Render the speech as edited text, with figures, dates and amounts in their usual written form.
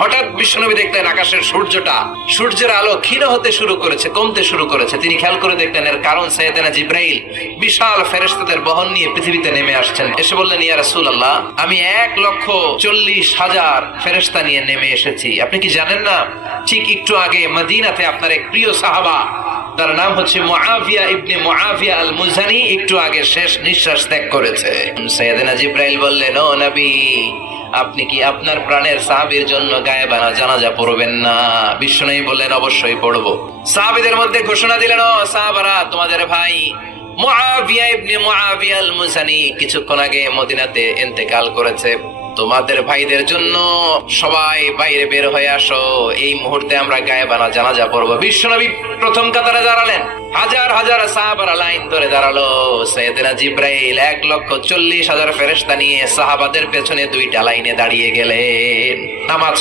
হঠাৎ বিশ্বনবী দেখলেন আকাশের সূর্যের আলো ক্ষীণ হতে শুরু করেছে, কমতে শুরু করেছে। তিনি খেয়াল করে দেখলেন এর কারণ সাইয়েদনা জিব্রাইল বিশাল ফেরেশতাদের বহন নিয়ে পৃথিবীতে নেমে আসছেন। এসে বললেন, ইয়া রাসূলুল্লাহ, আমি 1,40,000 ফেরেশতা নিয়ে নেমে এসেছি। আপনি কি জানেন না, ঠিক একটু আগে মদিনাতে আপনার এক প্রিয় সাহাবা, তার নাম হচ্ছে মুআবিয়া ইবনে মুআবিয়া আল মুজানি, একটু আগে শেষ নিঃশ্বাস ত্যাগ করেছে। সাইয়েদনা জিব্রাইল বললেন, ও নবী, আপনি কি আপনার প্রাণের সাহাবীর জন্য গায়েবানা জানাজা পড়বেন না? বিশ্বনবী বললেন, অবশ্যই পড়বো। সাহাবীদের মধ্যে ঘোষণা দিলেন, ও সাহাবারা, তোমাদের ভাই মুআবিয়া ইবনে মুআবিয়া আল মুজানি কিছুক্ষণ আগে মদিনাতে ইন্তেকাল করেছে। তোমাদের ভাইদের জন্য সবাই বাইরে বের হয়ে আসো, এই মুহূর্তে আমরা গায়েবানা জানাজা পড়বো। বিশ্বনবী প্রথম কাতারে দাঁড়ালেন, হাজার হাজার সাহাবারা লাইন ধরে দাঁড়ালো। সাইয়েদনা জিব্রাইল 1,40,000 ফেরেশতা নিয়ে সাহাবাদের পেছনে 2টা লাইনে দাঁড়িয়ে গেলেন। নামাজ